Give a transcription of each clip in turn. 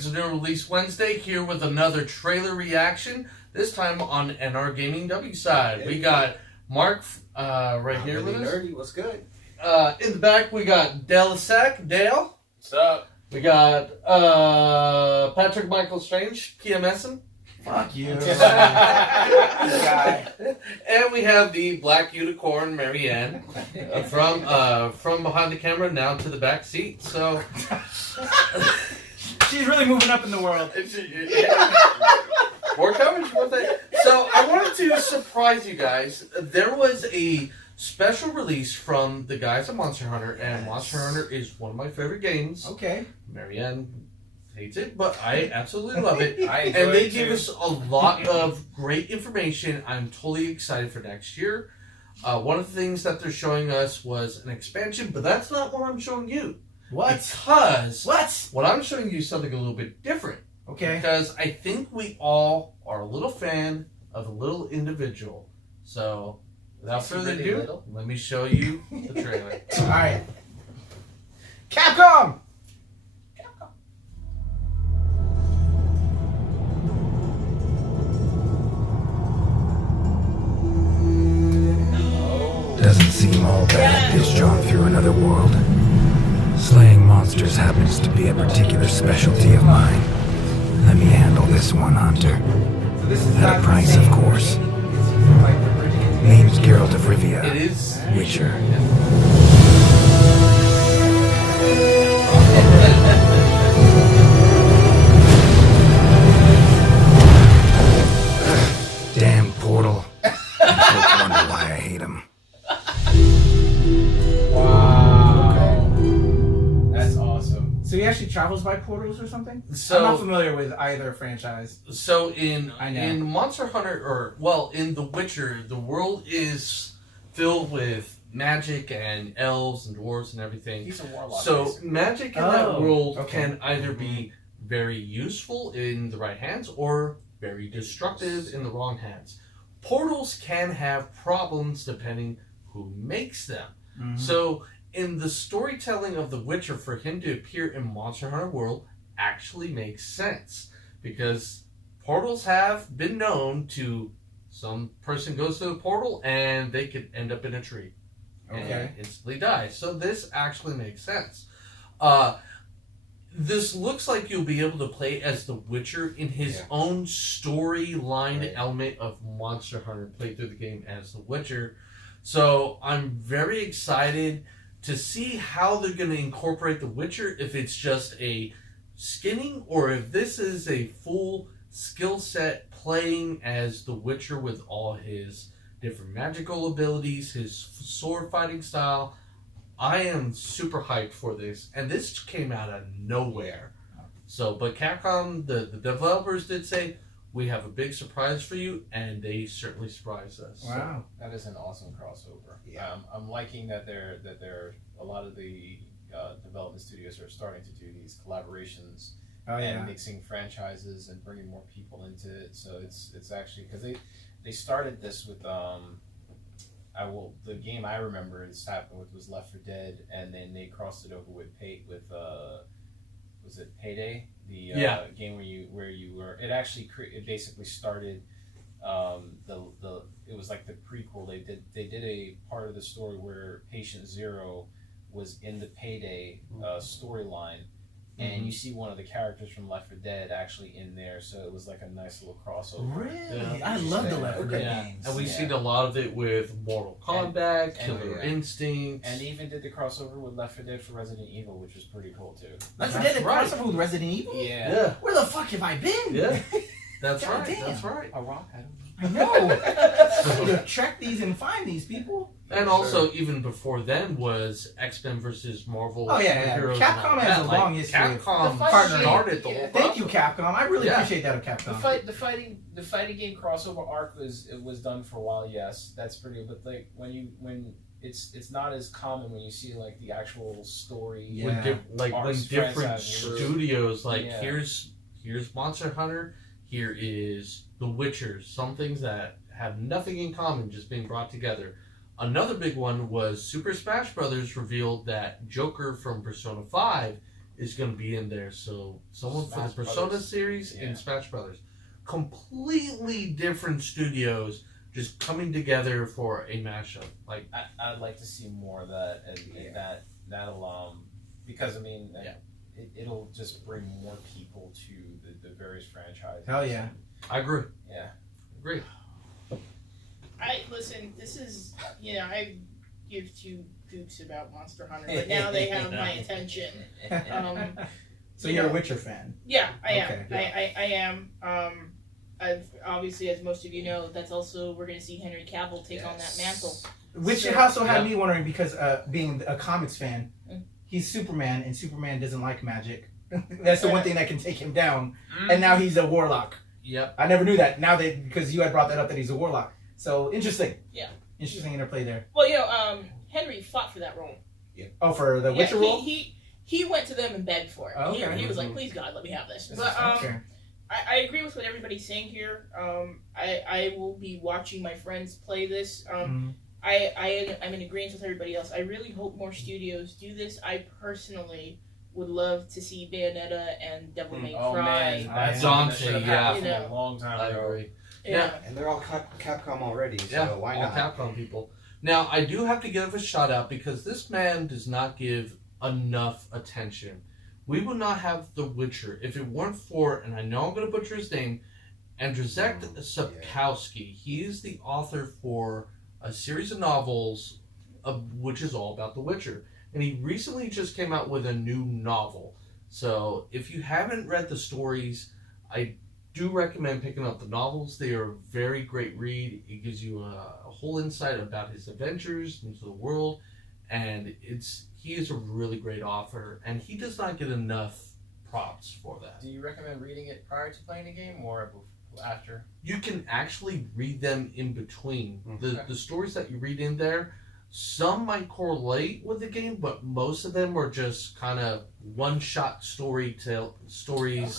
It's a new release Wednesday here with another trailer reaction. This time on NR Gaming W side. We got Mark right here with us. Nerdy, what's good? In the back we got Dale Sack. Dale. What's up? We got Patrick Michael Strange, PMSing. Fuck you. Guy. And we have the Black Unicorn, Marianne, from behind the camera now to the back seat. So She's really moving up in the world. More coverage with it. So I wanted to surprise you guys. There was a special release from the guys at Monster Hunter, and Monster Hunter is one of my favorite games. Okay. Marianne hates it, but I absolutely love it. I enjoy And they it gave too. us a lot of great information. I'm totally excited for next year. One of the things that they're showing us was an expansion, but that's not what I'm showing you. What? Because What? I'm showing you is something a little bit different. Okay. Because I think we all are a little fan of a little individual. So, without further really ado, little? let me show you the trailer. Alright. Capcom! Doesn't seem all bad disjunct through another world. Slaying monsters happens to be a particular specialty of mine. Let me handle this one, Hunter. So this is At not a the price, same- of course. It's like the original- Name's Geralt of Rivia, It is. Witcher. Damn Portal. I wonder why I hate him. Wow. That's awesome. So he actually travels by portals or something? So- I'm not familiar with either franchise. So in I know. Monster Hunter, in The Witcher, the world is filled with magic and elves and dwarves and everything. He's a warlock. So basically. magic in that Oh, world okay. can either be very useful in the right hands or very destructive in the wrong hands. Portals can have problems depending who makes them. Mhm. So in the storytelling of The Witcher, for him to appear in Monster Hunter World actually makes sense, because portals have been known to, some person goes to a portal and they could end up in a tree Okay. and instantly die. So this actually makes sense. This looks like you'll be able to play as the Witcher in his own storyline Right. element of Monster Hunter, play through the game as the Witcher. So I'm very excited to see how they're going to incorporate the Witcher, if it's just a skinning or if this is a full skill set playing as the Witcher with all his different magical abilities, his sword fighting style. I am super hyped for this, and this came out of nowhere. So, but Capcom, the developers did say, we have a big surprise for you, and they certainly surprised us. Wow. That is an awesome crossover. Yeah. I'm liking that there a lot of the development studios are starting to do these collaborations Oh, and yeah. mixing franchises and bringing more people into it. So it's actually, because they started this with the game I remember this happened with was Left 4 Dead, and then they crossed it over with was it Payday, the game where you were, it actually it basically started it was like the prequel. They did a part of the story where Patient Zero was in the Payday storyline, and you see one of the characters from Left 4 Dead actually in there, so it was like a nice little crossover. Really? Yeah. I love the Left 4 Dead Yeah. games. And we've Yeah. seen a lot of it with Mortal Kombat, and- Killer yeah. Instinct. And they even did the crossover with Left 4 Dead for Resident Evil, which was pretty cool too. Left 4 Dead That's right. crossover with Resident Evil? Yeah. Yeah, Where the fuck have I been? yeah. That's God right. damn. That's right. A rock, I don't know. I know. I need to track these and find these people. And also, even before then, was X-Men versus Marvel. Oh, yeah. superheroes and Capcom all has that. a long history of Capcom partnering. started the whole Thank you, process. Capcom. I really Yeah. appreciate that of Capcom. The fighting game crossover arc was done for a while. Yes, that's pretty. But like when it's not as common when you see like the actual story. Yeah. When Arcs different franchises. studios, like Yeah. here's Monster Hunter, here is The Witcher. Some things that have nothing in common just being brought together. Another big one was Super Smash Bros. Revealed that Joker from Persona 5 is going to be in there. So someone for Smash the Persona Brothers. series Yeah. and Smash Brothers. Completely different studios just coming together for a mashup. Like, I'd like to see more of that, and that'll because I mean, Yeah. it'll just bring more people to the various franchises. Hell yeah. I agree. Yeah. Agree. Listen. This is I give two poops about Monster Hunter, but now they have my attention. So you're a Witcher fan. Yeah, I am. Okay. I am. I've obviously, as most of you know, that's also we're going to see Henry Cavill take on that mantle. Which So- also had Yeah. me wondering because being a comics fan, Mm. he's Superman and Superman doesn't like magic. That's the one thing that can take him down. Mm-hmm. And now he's a warlock. Yep. I never knew that. Now that because you had brought that up that he's a warlock. So interesting. Yeah. Interesting interplay there. Well, Henry fought for that role. Oh, for the Witcher role? He went to them and begged for it. Oh, okay. He was like, "Please God, let me have this." This But is Okay. I agree with what everybody's saying here. I will be watching my friends play this. Mhm. I'm in agreement with everybody else. I really hope more studios do this. I personally would love to see Bayonetta and Devil May Oh Cry. man, that's Dante, something that should have yeah. happened You from know. a long time I ago. agree. Yeah. And they're all Capcom already, so Yeah, why all not? Capcom people. Now, I do have to give a shout out because this man does not give enough attention. We would not have The Witcher if it weren't for, and I know I'm going to butcher his name, Andrzej Sapkowski. He is the author for a series of novels, which is all about The Witcher. And he recently just came out with a new novel. So if you haven't read the stories, I do recommend picking up the novels. They are a very great read. It gives you a whole insight about his adventures into the world, and he is a really great author, and he does not get enough props for that. Do you recommend reading it prior to playing the game or after? You can actually read them in between. The stories that you read in there, some might correlate with the game, but most of them are just kind of one-shot stories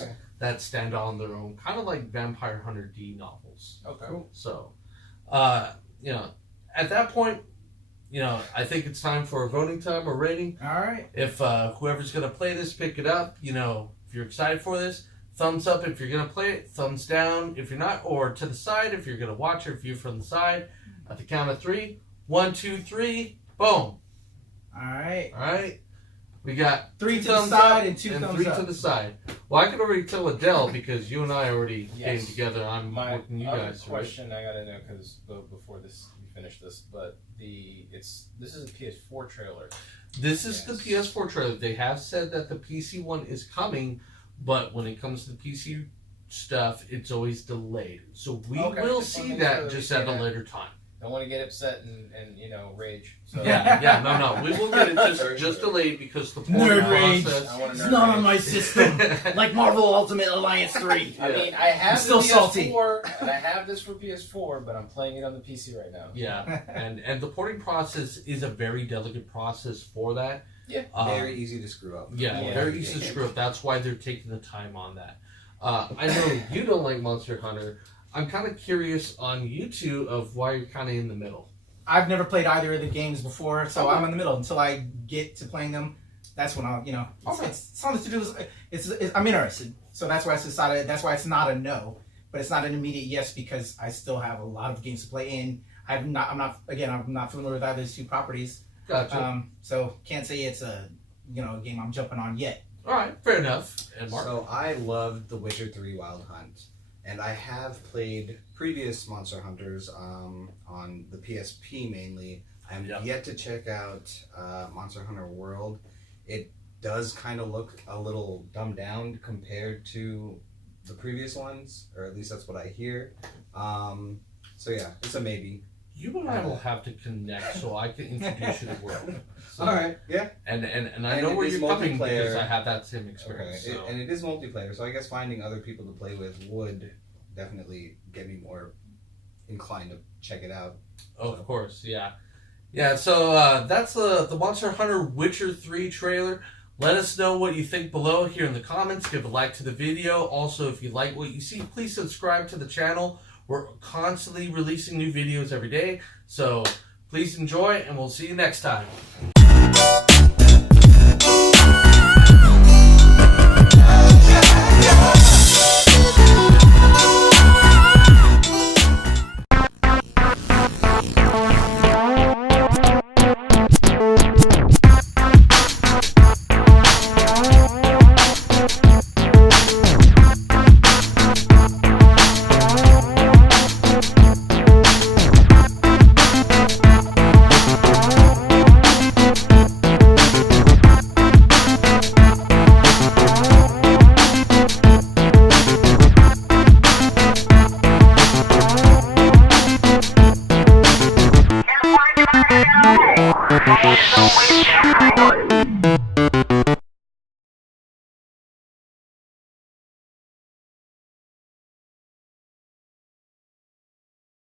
Okay. that stand on their own, kind of like Vampire Hunter D novels. Okay. So, at that point, I think it's time for a voting time or rating. All right. If whoever's going to play this, pick it up. If you're excited for this, thumbs up if you're going to play it, thumbs down if you're not, or to the side if you're going to watch or view from the side. At the count of 3, 1, 2, 3, boom. All right. All right. We got 3 two to the thumbs side up and 2 thumbs 3 up. to the side. Well, I can already tell Adele because you and I already Yes. came together. I'm My looking you other guys through it. question I gotta know because before we finish this, but this is a PS4 trailer. This is the Yes. PS4 trailer. They have said that the PC one is coming, but when it comes to the PC stuff, it's always delayed. So we Okay, will just wanna see make that sure just we at see a that. later time. Don't want to get upset and rage. So Yeah, no. We will get it just delayed because the porting Nerd rage. process. I want It's to not on my system. Like Marvel Ultimate Alliance 3. I mean, I have I'm still the salty. PS4, and I have this for PS4, but I'm playing it on the PC right now. Yeah, and the porting process is a very delicate process for that. Yeah. Very easy to screw up. Yeah, Yeah. very easy to screw up. That's why they're taking the time on that. I know you don't like Monster Hunter. I'm kind of curious on you two of why you're kind of in the middle. I've never played either of the games before, so I'm in the middle until I get to playing them. That's when I'll, it's something to do. It's I'm interested, so that's why it's decided. That's why it's not a no, but it's not an immediate yes because I still have a lot of games to play in. I'm not familiar with either of these two properties, Gotcha. so can't say it's a game I'm jumping on yet. All right, fair enough. And Mark? So I loved The Witcher 3 Wild Hunt, and I have played previous Monster Hunters on the PSP mainly. I'm yet to check out Monster Hunter World. It does kind of look a little dumbed down compared to the previous ones, or at least that's what I hear. So yeah, it's a maybe. You and I will have to connect so I can introduce you to the world. So, All right, yeah. And I And know it where is you're coming multiplayer. because I have that same Okay. experience. So. And it is multiplayer, so I guess finding other people to play with would definitely get me more inclined to check it out. Of course, yeah. Yeah, so that's the Monster Hunter Witcher 3 trailer. Let us know what you think below here in the comments. Give a like to the video. Also, if you like what you see, please subscribe to the channel. We're constantly releasing new videos every day. So please enjoy, and we'll see you next time.